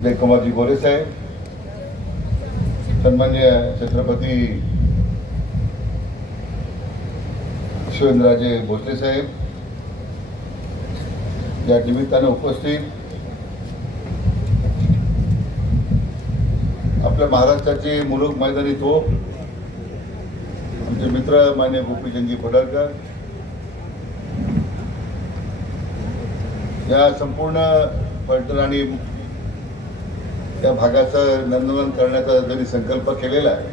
कुमारजी गोरे साहेब, सन्मान्य छत्रपती शिवेंद्रराजे भोसले साहेब, या निमित्ताने उपस्थित आपल्या महाराष्ट्राचे मुलुक मैदानी तोप आमचे मित्र मान्य गोपीचंदजी पडळकर, या संपूर्ण पर्यटन आणि त्या भागाचं नंदनवन करण्याचा जरी संकल्प केलेला आहे,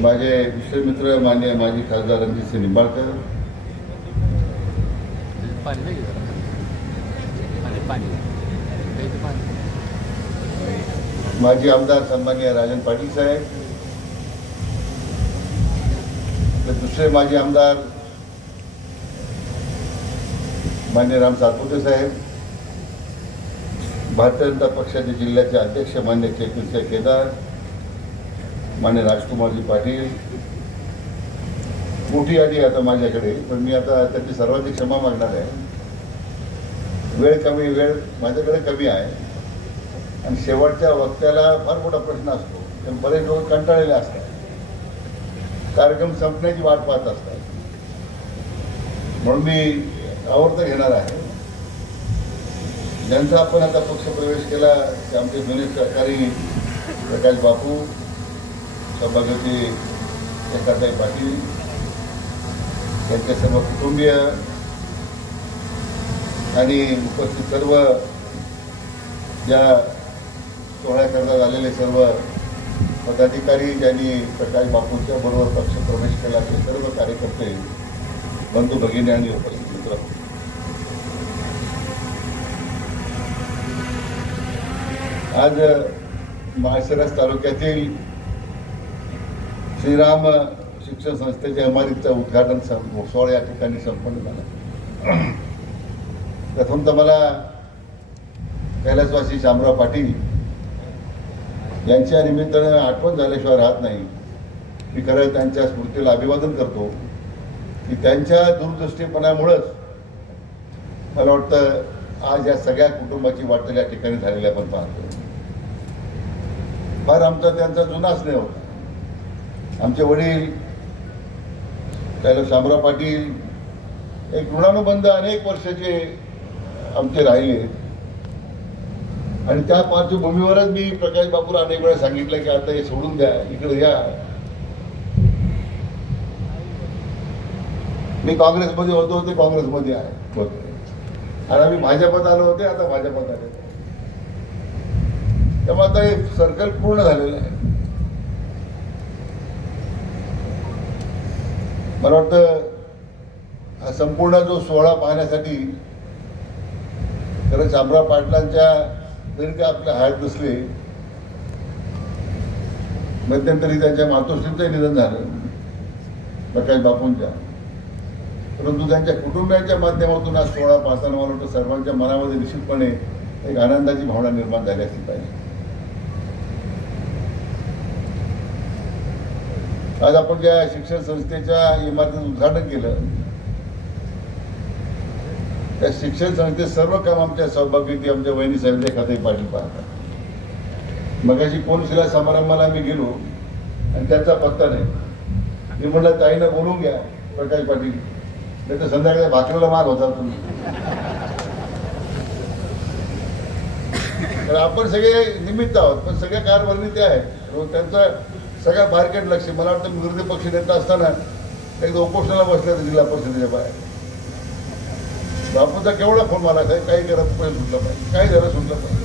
माझे विशेष मित्र मान्य माजी खासदार रणजितसिंह निंबाळकर, माजी आमदार सन्मान्य राजन पाटील साहेब, दुसरे माजी आमदार मान्य राम सातपुते साहेब, भारतीय जनता पक्षाचे जिल्ह्याचे अध्यक्ष मान्य केपीसिंह केदार, मान्य राजकुमारजी पाटील, मोठी यादी आता माझ्याकडे, पण मी आता त्याची सर्वाधिक क्षमा मागणार आहे. वेळ माझ्याकडे कमी आहे आणि शेवटच्या वक्त्याला फार मोठा प्रश्न असतो. बरेच लोक कंटाळलेले असतात, कार्यक्रम संपण्याची वाट पाहत असतात, म्हणून मी आवर्त घेणार आहे. ज्यांचा आपण आता पक्षप्रवेश केला ते आमचे जुने सहकारी प्रकाश बापू, सौभाग्यवती रेखाताई पाटील, त्यांचे सर्व कुटुंबीय आणि उपस्थित सर्व ज्या सोहळ्याकरता झालेले सर्व पदाधिकारी ज्यांनी प्रकाश बापूंच्या बरोबर पक्षप्रवेश केला ते सर्व कार्यकर्ते, बंधू भगिनी आणि उपस्थित मित्र, आज माळशिरस तालुक्यातील श्रीराम शिक्षण संस्थेच्या इमारतीचं उद्घाटन सोहळा या ठिकाणी संपन्न झाला. प्रथमतः मला कैलासवासी शामराव पाटील यांच्या निमित्तानं आठवण झाल्याशिवाय राहत नाही. मी खरं त्यांच्या स्मृतीला अभिवादन करतो की त्यांच्या दूरदृष्टीपणामुळेच मला वाटतं आज या सगळ्या कुटुंबाची वाटचाल या ठिकाणी झालेली आपण पाहतो. फार आमचा त्यांचा जुना स्नेह होता. आमचे वडील कैलास शामराव पाटील एक ऋणानुबंध अनेक वर्षाचे आमचे राहिले आणि त्या पार्श्वभूमीवरच मी प्रकाश बापूला अनेक वेळा सांगितलं की आता हे सोडून द्या, इकडे या. मी काँग्रेसमध्ये होतो, ते काँग्रेसमध्ये आहे होते आणि आम्ही भाजपात आलो होते, आता भाजपात आले. त्यामुळे आता हे सर्कल पूर्ण झालेलं आहे. मला वाटतं हा संपूर्ण जो सोहळा पाहण्यासाठी खरं शामराव पाटलांच्या जरी का आपल्या हयात नसले, मध्यंतरी त्यांच्या मातोश्रीचं निधन झालं प्रकाश बापूंच्या, परंतु त्यांच्या कुटुंबियांच्या माध्यमातून हा सोहळा पाहताना मला वाटतं सर्वांच्या मनामध्ये निश्चितपणे एक आनंदाची भावना निर्माण झाली असली पाहिजे. आज आपण ज्या शिक्षण संस्थेच्या इमारतीचं उद्घाटन केलं, त्या शिक्षण संस्थेत सर्व काम आमच्या सौभाग्यवती आमच्या वहिनी साहेब रेखाताई पाटील पाहतात. मगाशी कोनशिला समारंभाला आम्ही गेलो आणि त्याचा पत्ता नाही. मी म्हटलं ताईनं बोलून घ्या प्रकाश पाटील, नाही तर संध्याकाळी भाकरीला मार होता तुम्ही. तर आपण सगळे निमित्त आहोत, पण सगळ्या कारभारणी ते आहेत. त्यांचा सगळ्या बारकेट लक्ष. मला वाटतं विरोधी पक्ष नेता असताना एकदा उपोषणाला बसले होते जिल्हा परिषदेच्या बाहेर. बापूचा केवढा फोन मला साहेब, काही करा पहिले सुटलं पाहिजे, काही जरा सुटलं पाहिजे.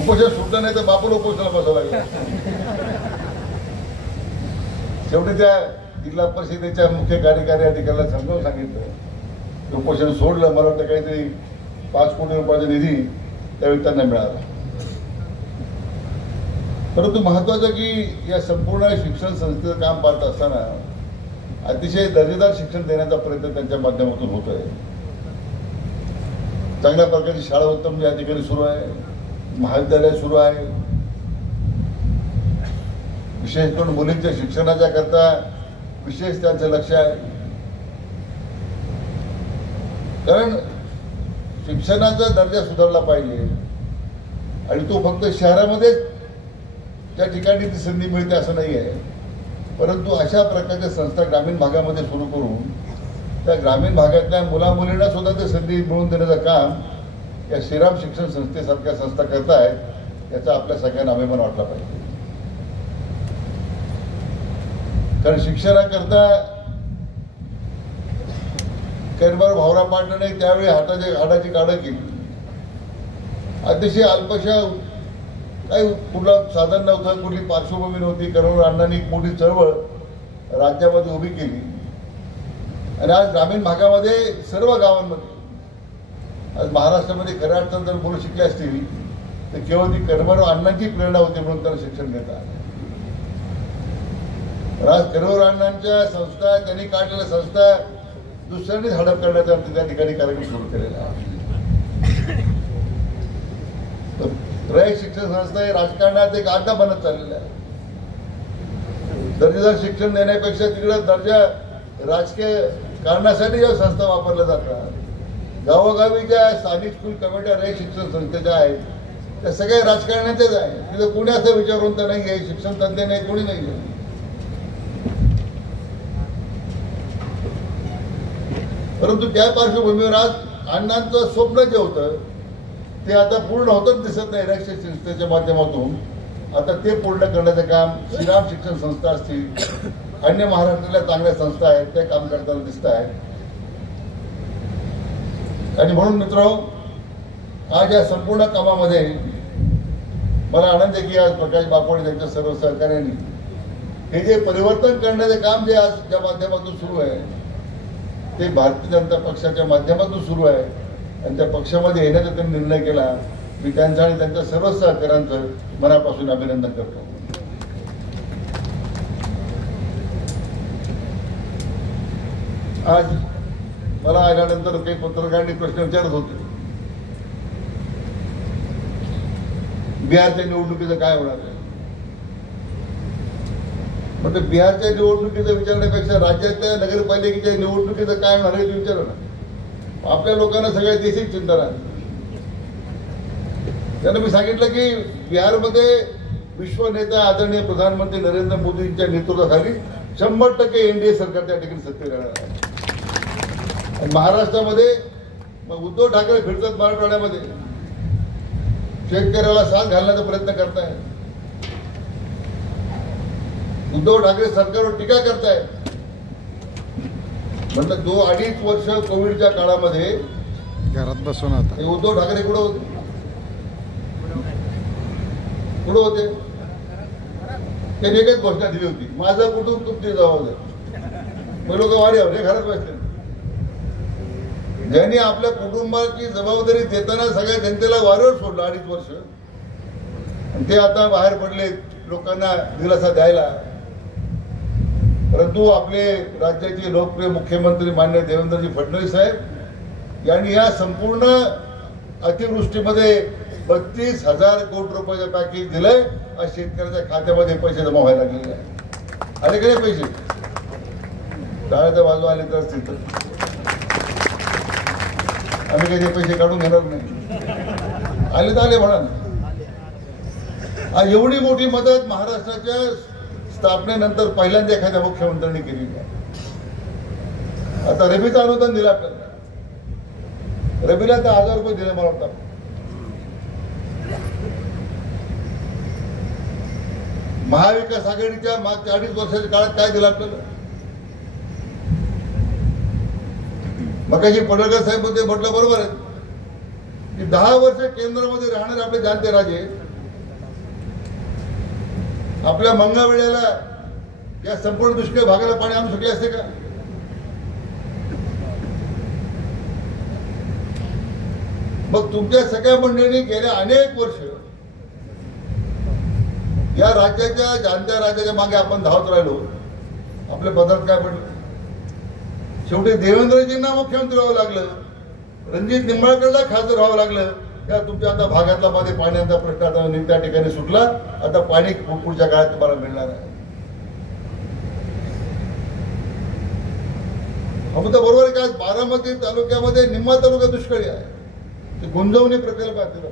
उपोषण सुटलं नाही तर बापूला उपोषणाला बसावं लागलं. शेवटी त्या जिल्हा परिषदेच्या मुख्य कार्यकारी अधिकाऱ्याला समजावून सांगितलं, उपोषण सोडलं. मला वाटतं काहीतरी 5 कोटी रुपयाचा निधी त्यावेळी त्यांना मिळाला. परंतु महत्वाचं की या संपूर्ण शिक्षण संस्थेचं काम पाहत असताना अतिशय दर्जेदार शिक्षण देण्याचा प्रयत्न त्यांच्या माध्यमातून होतोय. चांगल्या प्रकारची शाळा उत्तम या ठिकाणी सुरू आहे, महाविद्यालय सुरू आहे. विशेष करून मुलींच्या शिक्षणाच्या करता विशेष त्यांचं लक्ष आहे. कारण शिक्षणाचा दर्जा सुधारला पाहिजे आणि तो फक्त शहरामध्येच त्या ठिकाणी ती संधी मिळते असं नाही आहे, परंतु अशा प्रकारच्या संस्था ग्रामीण भागामध्ये सुरू करून त्या ग्रामीण भागातल्या मुलामुलींना सुद्धा ते संधी मिळवून देण्याचं काम या श्रीराम शिक्षण संस्थेसारख्या संस्था करत आहेत, याचा आपल्या सगळ्यांना अभिमान वाटला पाहिजे. कारण शिक्षणाकरता कैरभार भावरा पाडलं नाही, त्यावेळी हाडाची काढं केली. अतिशय अल्पशा काही कुठलं साधन नव्हतं, कुठली पार्श्वभूमी नव्हती. कैरभार अण्णांनी एक मोठी चळवळ राज्यामध्ये उभी केली आणि आज ग्रामीण भागामध्ये सर्व गावांमध्ये आज महाराष्ट्रामध्ये खऱ्या अर्थानं जर मुलं शिकले असतील तर केवळ ती कैरभार अण्णांची प्रेरणा होती म्हणून त्यांना शिक्षण देतात. आज कैरभार अण्णांच्या संस्था, त्यांनी काढलेल्या संस्था दुसऱ्यांनीच हडप करण्याचा त्या ठिकाणी कार्यक्रम सुरू केलेला आहे. रयत शिक्षण संस्था हे राजकारणात एक आडा बनत चाललेला आहे. दर्जेदार शिक्षण देण्यापेक्षा तिकडे दर्जा राजकीय कारणासाठी या संस्था वापरल्या जातात. गावोगावी ज्या स्थानिक स्कूल कमिट्या रयत शिक्षण संस्थेच्या आहेत त्या सगळ्या राजकारणाच्याच आहेत. तिथं कोणी असं विचारून तर नाही आहे, शिक्षण तज्ञ नाही, कोणी नाही आहे. परंतु त्या पार्श्वभूमीवर आज अण्णांचं स्वप्न जे होतं ते आता पूर्ण होतच दिसत नाही. रयत शिक्षण संस्थेच्या माध्यमातून आता ते पूर्ण करण्याचं काम श्रीराम शिक्षण संस्था असतील, अन्य महाराष्ट्रातल्या चांगल्या संस्था आहेत त्या काम करताना दिसत आहेत. आणि म्हणून मित्रांनो, आज या संपूर्ण कामामध्ये मला आनंद आहे की आज प्रकाश बापवडे यांच्या सर्व सहकार्यांनी हे जे परिवर्तन करण्याचे काम जे आज ज्या माध्यमातून सुरू आहे ते भारतीय जनता पक्षाच्या माध्यमातून सुरू आहे आणि त्या पक्षामध्ये येण्याचा त्यांनी निर्णय केला. मी त्यांचं आणि त्यांच्या सर्व सहकाऱ्यांचं मनापासून अभिनंदन करतो. आज मला आल्यानंतर काही पत्रकारांनी प्रश्न विचारत होते, बिहारच्या निवडणुकीचं काय होणार आहे. म्हणजे बिहारच्या निवडणुकीचं विचारण्यापेक्षा राज्याच्या नगरपालिकेच्या निवडणुकीचं काय होणार आहे ते विचारा ना. आपल्या लोकांना सगळ्या देशाची चिंता राहते. त्यांना मी सांगितलं की बिहारमध्ये विश्वनेता आदरणीय प्रधानमंत्री नरेंद्र मोदींच्या नेतृत्वाखाली 100% एनडीए सरकार त्या ठिकाणी सत्तेत राहणार आहे. आणि महाराष्ट्रामध्ये मग उद्धव ठाकरे फिरतात मराठवाड्यामध्ये, शेतकऱ्याला साथ घालण्याचा प्रयत्न करतायत. उद्धव ठाकरे सरकारवर टीका करतायत. म्हटलं 2-2.5 वर्ष कोविडच्या काळामध्ये घरात बसून आता उद्धव ठाकरे कुठं होते. त्यांनी एकच घोषणा दिली होती, माझं कुटुंब तुमची जबाबदारी. मग लोक वाढले घरात बसले. ज्यांनी आपल्या कुटुंबाची जबाबदारी देताना सगळ्या जनतेला वाऱ्यावर सोडलं 2.5 वर्ष, ते आता बाहेर पडले लोकांना दिलासा द्यायला. परंतु आपले राज्याचे लोकप्रिय मुख्यमंत्री माननीय देवेंद्रजी फडणवीस साहेब यांनी या संपूर्ण अतिवृष्टीमध्ये 32,000 कोटी रुपयाचं पॅकेज दिलंय. आज शेतकऱ्याच्या खात्यामध्ये पैसे जमा व्हायला लागलेले आहे. आले का पैसे? टाळ्याच्या बाजू आले तर असतील तर आम्ही काही पैसे काढून घेणार नाही. आले तर आले म्हणा. आज एवढी मोठी मदत महाराष्ट्राच्या स्थापनेनंतर पहिल्यांदा एखाद्या मुख्यमंत्र्यांनी केली आहे. आता रबीचं अनुदान दिलं आपल्याला. रबीला तर 1000 रुपये दिले मला वाटतं. महाविकास आघाडीच्या मागच्या 2.5 वर्षाच्या काळात काय दिलं आपल्याला? मगाशी पडळकर साहेब मध्ये म्हटलं बरोबर आहे की 10 वर्ष केंद्रामध्ये राहणारे आपले जाणते राजे आपल्या मंगळवेळेला या संपूर्ण दुष्काळ भागाला पाणी आणू शकले असते का? मग तुमच्या सगळ्या मंडळींनी गेल्या अनेक वर्ष या राज्याच्या जाणत्या राज्याच्या मागे आपण धावत राहिलो. आपल्या पदार्थ काय पडलं? शेवटी देवेंद्रजींना मुख्यमंत्री व्हावं लागलं, रणजित निंबाळकरला खासदार व्हावं लागलं. या तुमच्या आता भागातला मध्ये पाण्याचा प्रश्न आता त्या ठिकाणी सुटला. आता पाणी पुढच्या काळात तुम्हाला मिळणार आहे. बरोबर आहे का? बारामती तालुक्यामध्ये निम्मा तालुका दुष्काळी आहे. ते गुंजवणी प्रकल्प आहे.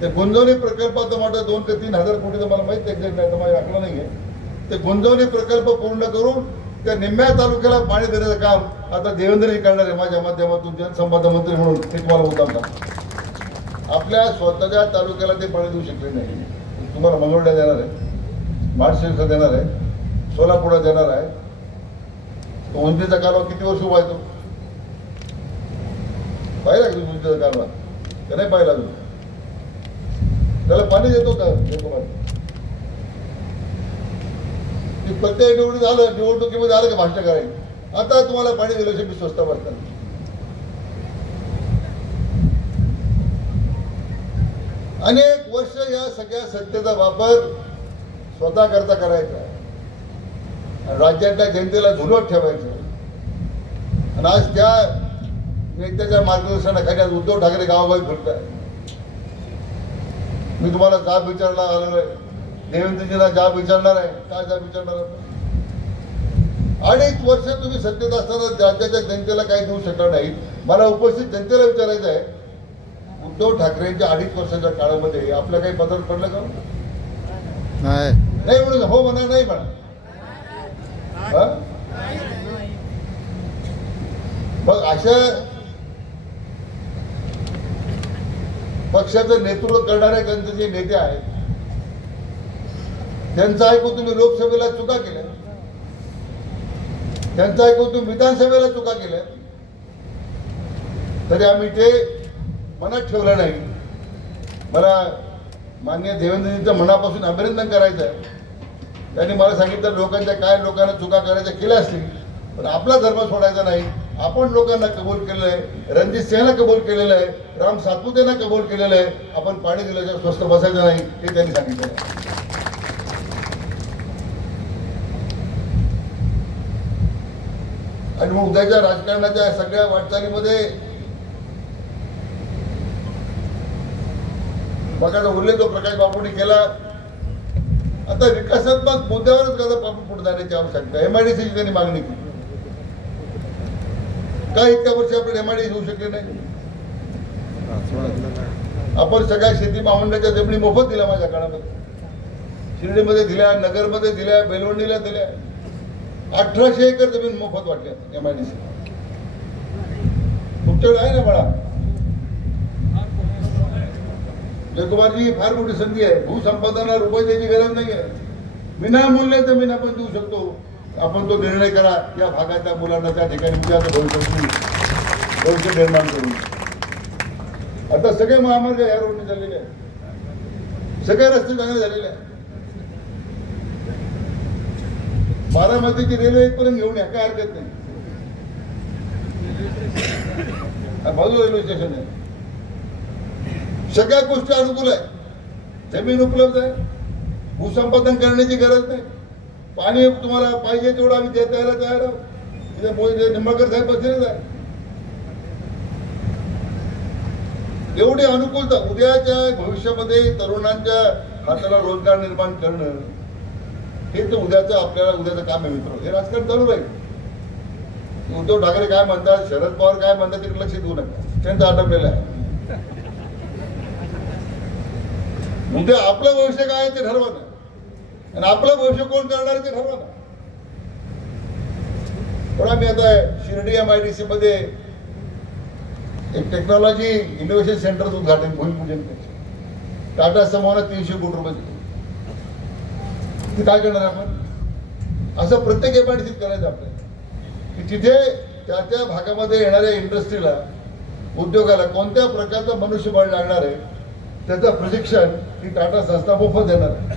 ते गुंजवणी प्रकल्पाचं मोठं 2 ते 3 हजार कोटी मला माहित नाही, एक्झॅक्ट नाही तर माझ्या आकडा नाहीये. ते गुंजवणी प्रकल्प पूर्ण करून त्या निम्म्या तालुक्याला पाणी देण्याचं काम आता देवेंद्रजी करणार आहे माझ्या माध्यमातून जलसंपद मंत्री म्हणून. हे तुम्हाला होता आपल्या स्वतःच्या तालुक्याला ते पाणी देऊ शकले नाही. तुम्हाला मंगळवेढा देणार आहे, माळशिरस देणार आहे, सोलापूरला देणार आहे. तो उंचीचा कालवा किती वर्ष उभा आहे तो पाहिला की उंचीचा कालवा का नाही पाहिला तुम्ही? त्याला पाणी देतो का? देतो पाणी. प्रत्येक निवडणुकीमध्ये आलं का भाषण करायचं. आता तुम्हाला पाणी दिल्याशिवाय मी स्वस्त बसतात. अनेक वर्ष या सगळ्या सत्तेचा वापर स्वतः करता करायचा, राज्यातल्या जनतेला झुलवत ठेवायचं. आणि आज त्या नेत्याच्या मार्गदर्शनाखाली आज उद्धव ठाकरे गावोगावी फिरताय. मी तुम्हाला जाब विचारला आलेलो आहे, देवेंद्रजींना जाब विचारणार आहे. काय जाब विचारणार? 2.5 वर्ष तुम्ही सत्तेत असताना राज्याच्या जनतेला काही देऊ शकणार नाही. मला उपस्थित जनतेला विचारायचं आहे, उद्धव ठाकरेंच्या 2.5 वर्षाच्या काळामध्ये आपल्या काही बदल पडलं का? नाही म्हणून हो म्हणा, नाही म्हणा. मग अशा पक्षाचं नेतृत्व करणारे त्यांचे जे नेते आहेत त्यांचं ऐकून तुम्ही लोकसभेला चुका केल्या, त्यांचं ऐकून तुम्ही विधानसभेला चुका केल्या, तरी आम्ही ते मनात ठेवलं नाही. मला माननीय देवेंद्रजींचं मनापासून अभिनंदन करायचं आहे. त्यांनी मला सांगितलं लोकांना चुका करायच्या केल्या असतील, पण आपला धर्म सोडायचा नाही. आपण लोकांना कबूल केलेलं आहे, रणजित सिंहला कबूल केलेलं आहे, राम सातपुतेंना कबूल केलेलं आहे. आपण पाणी दिल्याशिवाय स्वस्त बसायचं नाही हे त्यांनी सांगितलं. आणि मग उद्याच्या राजकारणाच्या सगळ्या वाटचालीमध्ये बघायचा उल्लेख जो प्रकाश बापूंनी केला, आता विकासात्मक मुद्द्यावरच कसं पुढे जाण्याची आवश्यकता. एमआयडीसीची त्यांनी मागणी केली. काय इतक्या वर्षी आपण एमआयडीसी होऊ शकले नाही? आपण सगळ्या शेती महामंडळाच्या जमिनी मोफत दिल्या माझ्या काळामध्ये. शिर्डीमध्ये दिल्या, नगरमध्ये दिल्या, बेलवंडीला दिल्या. 1800 एकर जमीन मोफत वाटल्या एमआयडीसी. तुमच्याकडे आहे ना बाळा जयकुमारजी, फार मोठी संधी आहे. भूसंपादनाला रुपये द्यायची गरज नाही आहे. विनामूल्य जमीन आपण देऊ शकतो. आपण तो निर्णय करा. या भागातल्या मुलांना त्या ठिकाणी भविष्य निर्माण करू. आता सगळे महामार्ग या रोडने झालेले आहेत, सगळे रस्ते चांगले झालेले आहेत. बारामतीची रेल्वे इथपर्यंत घेऊन या, काय हरकत नाही. बाजूला रेल्वे स्टेशन आहे. सगळ्या गोष्टी अनुकूल आहे. जमीन उपलब्ध आहे, भूसंपादन करण्याची गरज नाही. पाणी तुम्हाला पाहिजे तेवढं आम्ही द्यायला तयार आहोत. निंबाळकर साहेब बसलेच आहे. एवढी अनुकूलता. उद्याच्या भविष्यामध्ये तरुणांच्या हाताला रोजगार निर्माण करणं हे तर उद्याचं काम आहे मित्र. हे राजकारण चालू राहील. उद्धव ठाकरे काय म्हणतात, शरद पवार काय म्हणतात तिकडे लक्ष देऊ नका. त्यांचं आटपलेलं आहे. उद्या आपलं भविष्य काय आहे ते ठरवा ना, आणि आपलं भविष्य कोण करणार ते ठरवा ना. पण आम्ही आता शिर्डी एमआयडीसी मध्ये एक टेक्नॉलॉजी इनोव्हेशन सेंटरचं उद्घाटन भूमिपूजन करायचं. टाटा समूहाला 300 कोटी रुपये दिले. ते काय करणार आपण? असं प्रत्येक एमआयडीसीत करायचं आपल्याला, की तिथे त्या त्या भागामध्ये येणाऱ्या इंडस्ट्रीला, उद्योगाला कोणत्या प्रकारचं मनुष्यबळ लागणार आहे त्याचं प्रशिक्षण ही टाटा संस्था मोफत देणार आहे.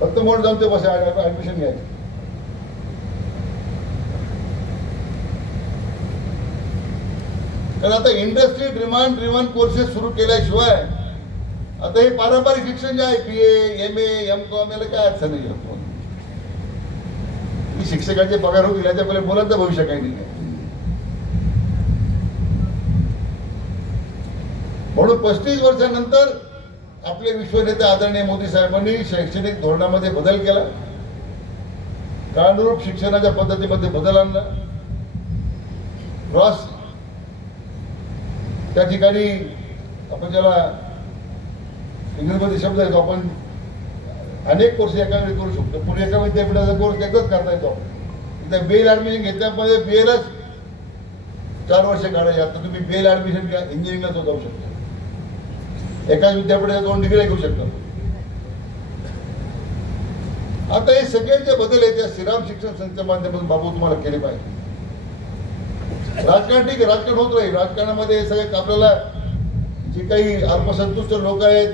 फक्त मोठ जाऊन ते बस ऍडमिशन घ्यायचं. कारण आता इंडस्ट्री ड्रिव्हन कोर्सेस सुरू केल्याशिवाय आता हे पारंपरिक शिक्षण जे आहे BA, MA, MCOM याला काय अर्थ नाही. शिक्षकांचे पगार होतील याच्या पहिले मुलांचं भविष्य काही नाही. म्हणून 35 वर्षानंतर आपले विश्वनेते आदरणीय मोदी साहेबांनी शैक्षणिक धोरणामध्ये बदल केला. काळानुरूप शिक्षणाच्या पद्धतीमध्ये बदल आणला. क्रॉस त्या ठिकाणी आपण ज्याला इंग्रजीमध्ये शब्द येतो, आपण अनेक कोर्स एका वेळी करू शकतो. पूर्वी एका विद्यापीठाचा कोर्स एकच करता येतो. त्या बेल ऍडमिशन घेतल्यामध्ये बेलच 4 वर्ष काढायचे. आता तुम्ही बेल ऍडमिशन घ्या, इंजिनिअरिंगला सुद्धा जाऊ शकता. एकाच विद्यापीठात 2 डिग्री घेऊ शकता. आता हे सगळे जे बदल आहेत त्या श्रीराम शिक्षण संस्थेच्या माध्यमातून बाबू तुम्हाला केले पाहिजे. राजकारण ठीक आहे, राजकारण होत राहील. राजकारणामध्ये हे सगळे आपल्याला जे काही अल्पसंतुष्ट लोक आहेत,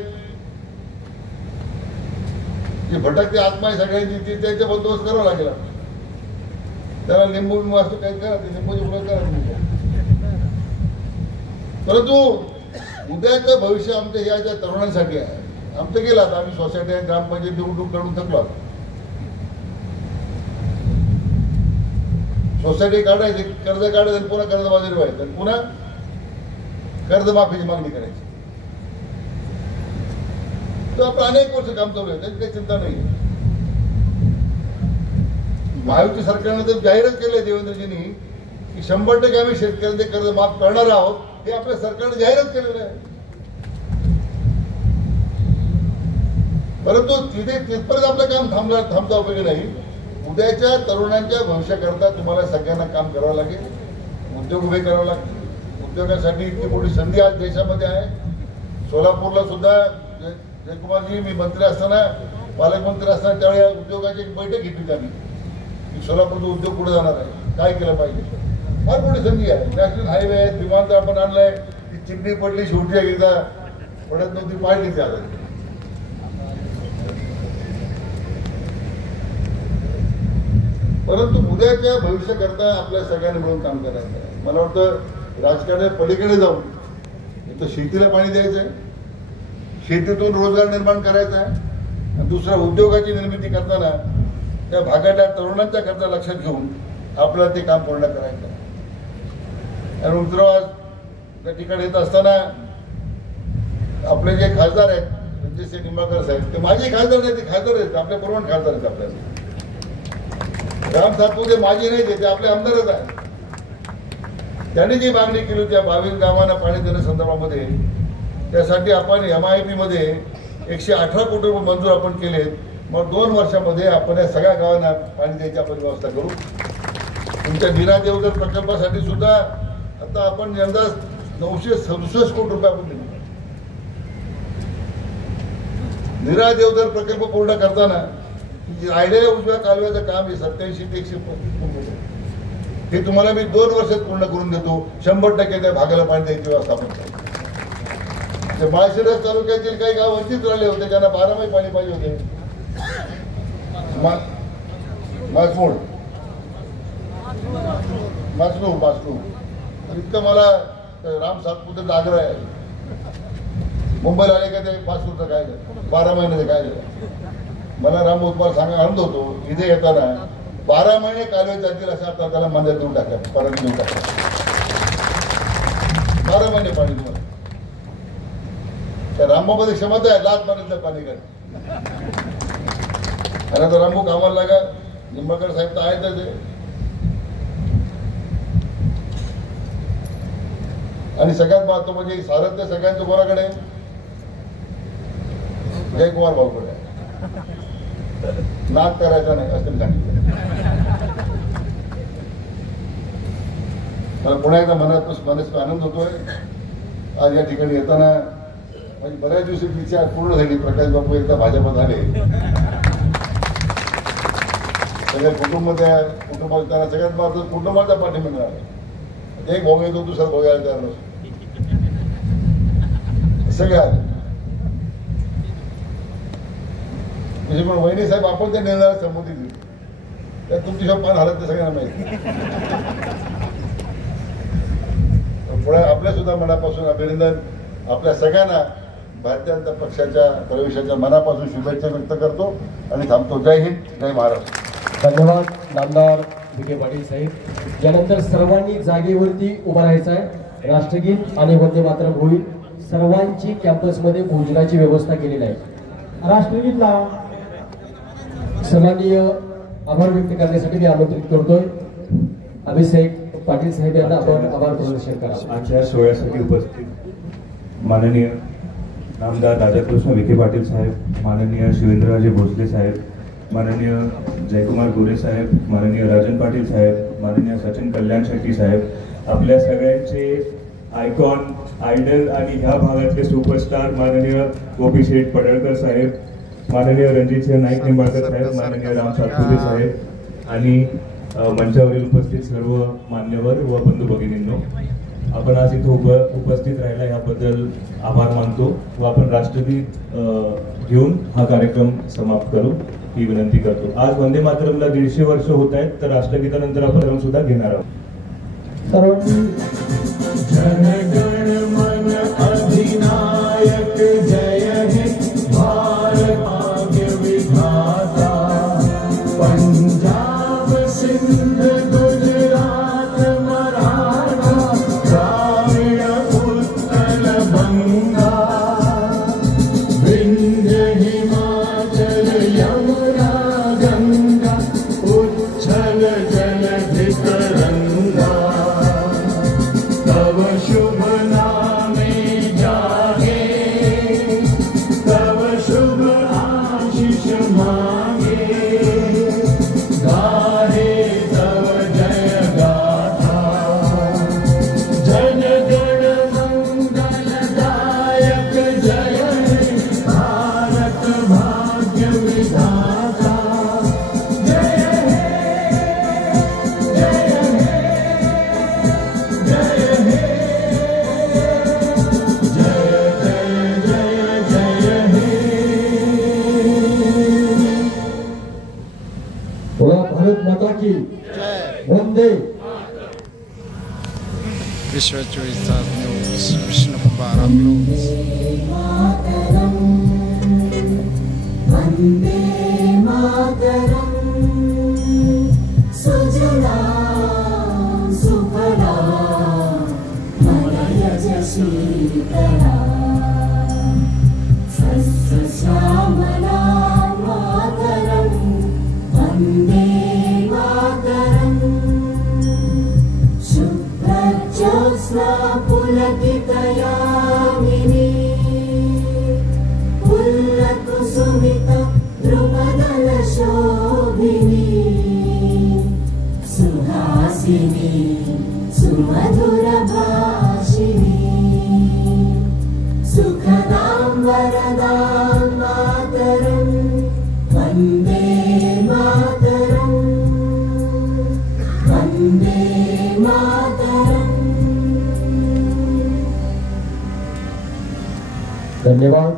जे भटकते आत्मा आहे सगळ्यांची, त्याचा बंदोबस्त करावा लागेल. त्याला लिंबू बिंबू असतो काही करा, ते लिंबूची फुलं करा. परंतु उद्याचं भविष्य आमच्या या ज्या तरुणांसाठी आहे. आमचं गेलं आता, आम्ही सोसायटी आणि ग्रामपंचायत निवडणूक लढून थकलो. सोसायटी काढायची, कर्ज काढायचं, पुन्हा कर्जबाजारी व्हायचं आणि पुन्हा कर्जमाफीची मागणी करायची. तर आपण अनेक वर्ष काम चालू आहे, त्याची काही चिंता नाही. महायुती सरकारनं तर जाहीरच केलंय देवेंद्रजींनी की 100% आम्ही शेतकऱ्यांचे कर्ज माफ करणार आहोत. हे आपल्या सरकारने जाहीरच केलेलं आहे. परंतु तिथपर्यंत आपलं काम थांबता उपयोगी नाही. उद्याच्या तरुणांच्या भविष्याकरता तुम्हाला सगळ्यांना काम करावं लागेल. उद्योग उभे करावे लागतील. उद्योगासाठी इतकी मोठी संधी आज देशामध्ये आहे. सोलापूरला सुद्धा जयकुमारजी, मी मंत्री असताना, पालकमंत्री असताना त्यावेळी उद्योगाची एक बैठक घेतली त्यांनी. सोलापूरचा उद्योग पुढे जाणार आहे, काय केलं पाहिजे. फार मोठी संधी आहे. नॅशनल हायवे आहेत, विमानतळ आपण आणलंय, ती चिमणी पडली, शेवटी एकदा पडत नव्हती, पाडली ती आता. परंतु उद्याच्या भविष्याकरता आपल्या सगळ्यांनी मिळून काम करायचं आहे. मला वाटतं राजकारणाच्या पलीकडे जाऊन इथं शेतीला पाणी द्यायचं आहे, शेतीतून रोजगार निर्माण करायचा आहे, आणि दुसरा उद्योगाची निर्मिती करताना त्या भागातल्या तरुणांच्या करता लक्षात घेऊन आपल्याला ते काम पूर्ण करायचं आहे. आणि उतरवाज त्या ठिकाणी येत असताना आपले जे खासदार आहेत, रणजितसिंह निंबाळकर साहेब, ते माझे खासदार नाही, ते खासदार आहेत, आपल्या परवान खासदार आहेत. आपल्याला राम सातपुते माझे नाही, ते आपले आमदारच आहे. त्यांनी जी मागणी केली त्या 22 गावांना पाणी देण्यासंदर्भामध्ये, त्यासाठी आपण MIP मध्ये 118 कोटी रुपये मंजूर आपण केलेत. मग 2 वर्षामध्ये आपण या सगळ्या गावांना पाणी द्यायची आपण व्यवस्था करू. तुमच्या नीरा देवधर प्रकल्पासाठी सुद्धा आता आपण यंदा 967 कोटी रुपये आपण दिले. नीरा देवधर प्रकल्प पूर्ण करताना राहिलेल्या उजव्या कालव्याचं काम हे 87 ते 150 हे तुम्हाला मी 2 वर्षात पूर्ण करून देतो. 100% त्या भागाला पाणी द्यायची व्यवस्था आपण करतो. माळशिरस तालुक्यातील काही गाव वंचित राहिले होते, त्यांना 12 महिने पाणी पाहिजे होते. माचनूर इतकं मला राम सातपुतेचा आग्रह आहे. मुंबईला आले का ते माचनूरचं काय झालं, 12 महिन्याचं काय झालं. मला राम उत्पाद सांगा आनंद होतो. इथे येताना 12 महिने कालवे जातील असं आता त्याला मंदिर देऊन टाकलं, परत देऊन टाकलं. 12 महिने पाणी तुम्हाला. त्या रामभाऊमध्ये क्षमता आहे, लाच पाण्यातलं पाणी काढ. आणि आता रामभाऊ कामाला लागा, निंबाळकर साहेब तर आहेतच आहे. आणि सगळ्यात महत्व म्हणजे सारथ्य सगळ्यांचं कोणाकडे, जयकुमार भाऊकडे. नाक करायचा नाही असं सांगितलं. मला पुन्हा एकदा मनात आनंद होतोय. आज या ठिकाणी येताना म्हणजे बऱ्याच दिवसाची इच्छा पूर्ण झाली. प्रकाश बापू एकदा भाजपात आले, सगळ्या कुटुंबात त्यांना सगळ्यात महत्वाचं कुटुंबाचा पाठिंबा मिळाला. एक भाऊ येतो, दुसरा भाऊ यायला तयार नसतो, सगळे आले. म्हणजे पण वहिनी साहेब आपण त्या निर्णयाला संमती दिली, त्यात तुमची पान हालत ते सगळ्यांना माहिती. पुढे आपल्या सुद्धा मनापासून अभिनंदन. आपल्या सगळ्यांना भारतीय जनता पक्षाच्या प्रवेशाच्या मनापासून शुभेच्छा व्यक्त करतो आणि थांबतो. जय हिंद, जय महाराष्ट्र. धन्यवाद नामदार विखे पाटील साहेब. यानंतर सर्वांनी जागेवरती उभा राहायचं आहे. राष्ट्रगीत आणि वंदे मातरम होईल. सर्वांची कॅम्पसमध्ये भोजनाची व्यवस्था केलेली आहे. राष्ट्रगीतला सन्माननीय आभार व्यक्त करण्यासाठी मी आमंत्रित करतोय अभिषेक पाटील साहेब यांना आपण आभार प्रदर्शन करावं. आजच्या सोहळ्यासाठी उपस्थित माननीय नामदार राधाकृष्ण विखे पाटील साहेब, माननीय शिवेंद्रराजे भोसले साहेब, माननीय जयकुमार गोरे साहेब, माननीय राजन पाटील साहेब, माननीय सचिन कल्याण शेट्टी साहेब, आपल्या सगळ्यांचे आयकॉन, आयडल आणि ह्या भागातले सुपरस्टार माननीय गोपी शेठ पडळकर साहेब, माननीय रणजितसिंह नाईक निंबाळकर साहेब, माननीय राम सातपुते साहेब आणि मंचावरील उपस्थित सर्व मान्यवर व बंधू भगिनींनो, आपण आज इथं उपस्थित राहिला याबद्दल आभार मानतो व आपण राष्ट्रगीत घेऊन हा कार्यक्रम समाप्त करू ही विनंती करतो. आज वंदे मातरमला 150 वर्ष होत आहेत, तर राष्ट्रगीतानंतर आपण सुद्धा घेणार आहोत. सर्वांनी जनगण मन अधिनायक जय हे भारत भाग्य विधाता. पंजाब सिंध गुजरात मराठा द्राविड उत्कल बंगा. विंध्य हिमाचल यमुना गंगा उच्छल जलधि तरंगा. तव शुभ नामे जागे, तव शुभ आशीष मांगे. गाहे तव जय गाथा. जन गण मंगलदायक जय हे भारत भाग्य विधाता. जय हे जय हे जय हे जय जय जय जय हे. बोला भारत माता की वंदे. विश्व 24 तास न्यूज विष्णुकुमार आपलं. वन्दे मातरम्. सुजला सुफला मलयज शीतला. सस्यश्यामला मातरम्. वन्दे मातरम्. शुभ्रज्योत्स्ना पुलकितयामिनी. पुल्लकुसुमित द्रुमदलशोभिनी. सुहासिनी सुमधुरभाषिणी. सुखदां वरदां मातरम्. वन्दे मातरम्. वन्दे मातरम्. धन्यवाद.